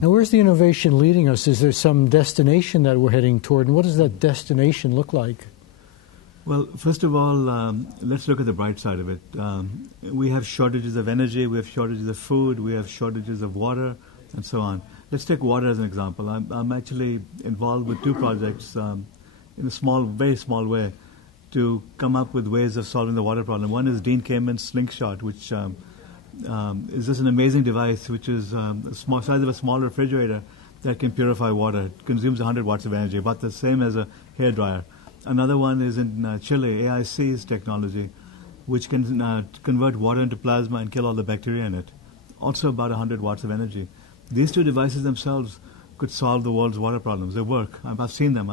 Now, where's the innovation leading us? Is there some destination that we're heading toward, and what does that destination look like? Well, first of all, let's look at the bright side of it. We have shortages of energy, we have shortages of food, we have shortages of water, and so on. Let's take water as an example. I'm actually involved with two projects in a very small way to come up with ways of solving the water problem. One is Dean Kamen's Slingshot, which is just an amazing device, which is the size of a small refrigerator that can purify water. It consumes 100 watts of energy, about the same as a hairdryer. Another one is in Chile, AIC's technology, which can convert water into plasma and kill all the bacteria in it. Also about 100 watts of energy. These two devices themselves could solve the world's water problems. They work. I've seen them.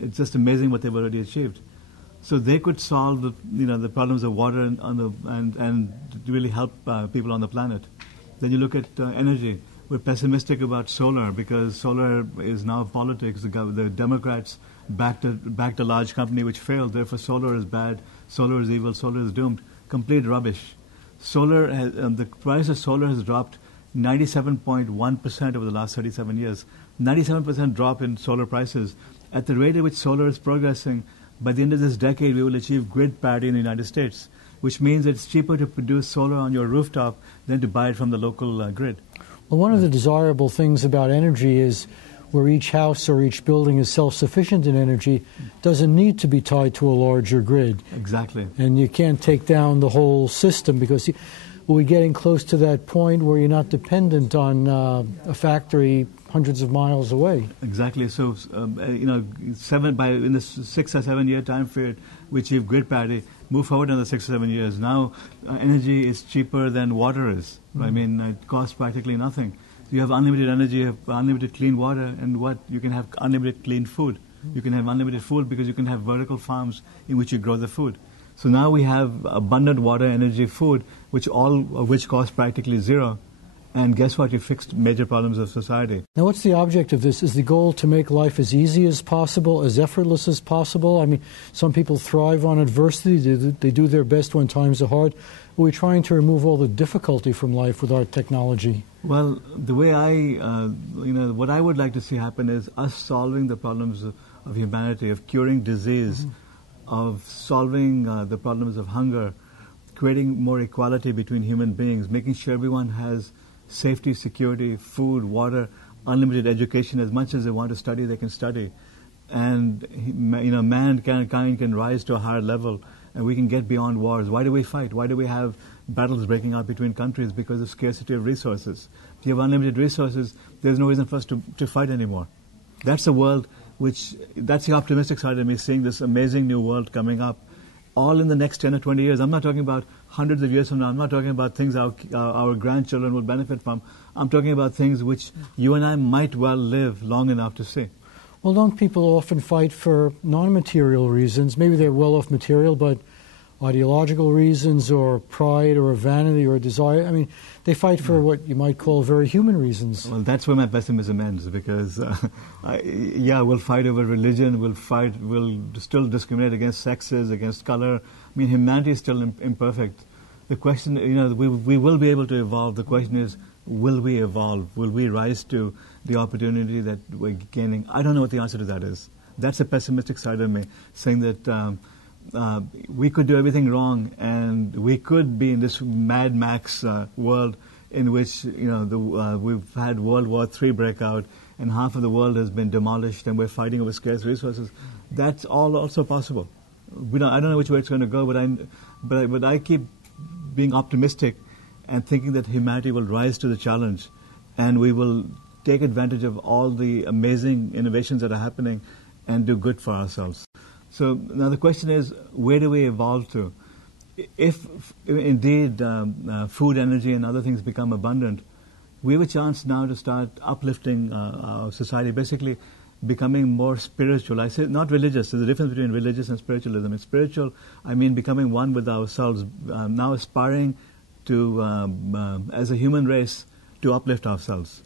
It's just amazing what they've already achieved. So they could solve the problems of water and really help people on the planet. Then you look at energy. We're pessimistic about solar because solar is now politics. The Democrats backed a large company which failed. Therefore, solar is bad. Solar is evil. Solar is doomed. Complete rubbish. The price of solar has dropped 97.1% over the last 37 years. 97% drop in solar prices. At the rate at which solar is progressing, by the end of this decade, we will achieve grid parity in the United States, which means it's cheaper to produce solar on your rooftop than to buy it from the local grid. Well, one of the desirable things about energy is where each house or each building is self-sufficient in energy, doesn't need to be tied to a larger grid. Exactly. And you can't take down the whole system because we're getting close to that point where you're not dependent on a factory hundreds of miles away. Exactly. So, in the 6 or 7 year time period, we achieve grid parity. Move forward another 6 or 7 years. Now, energy is cheaper than water is. Mm-hmm. I mean, it costs practically nothing. You have unlimited energy, you have unlimited clean water, and you can have unlimited clean food. You can have unlimited food because you can have vertical farms in which you grow the food. So now we have abundant water, energy, food, all of which cost practically zero. And guess what? You fixed major problems of society. Now, what's the object of this? Is the goal to make life as easy as possible, as effortless as possible? I mean, some people thrive on adversity. They do their best when times are hard. Are we trying to remove all the difficulty from life with our technology? Well, the way what I would like to see happen is us solving the problems of humanity, of curing disease, of solving the problems of hunger, creating more equality between human beings, making sure everyone has safety, security, food, water, unlimited education. As much as they want to study, they can study. And, mankind can rise to a higher level and we can get beyond wars. Why do we fight? Why do we have battles breaking out between countries? Because of scarcity of resources. If you have unlimited resources, there's no reason for us to fight anymore. That's the world that's the optimistic side of me, seeing this amazing new world coming up, all in the next 10 or 20 years. I'm not talking about hundreds of years from now. I'm not talking about things our grandchildren will benefit from. I'm talking about things which you and I might well live long enough to see. Well, don't people often fight for non-material reasons? Maybe they're well off material, but ideological reasons or pride or vanity or desire. I mean, they fight for what you might call very human reasons. Well, that's where my pessimism ends because, we'll fight over religion, we'll still discriminate against sexes, against color. I mean, humanity is still imperfect. The question, we will be able to evolve. The question is, will we evolve? Will we rise to the opportunity that we're gaining? I don't know what the answer to that is. That's the pessimistic side of me, saying that we could do everything wrong and we could be in this Mad Max world in which, we've had World War III break out and half of the world has been demolished and we're fighting over scarce resources. That's all also possible. I don't know which way it's going to go, but I keep being optimistic and thinking that humanity will rise to the challenge and we will take advantage of all the amazing innovations that are happening and do good for ourselves. So now the question is, where do we evolve to? If indeed food, energy and other things become abundant, we have a chance now to start uplifting our society, basically becoming more spiritual. I say not religious. There's a difference between religious and spiritualism. In spiritual, I mean becoming one with ourselves, now aspiring to, as a human race, to uplift ourselves.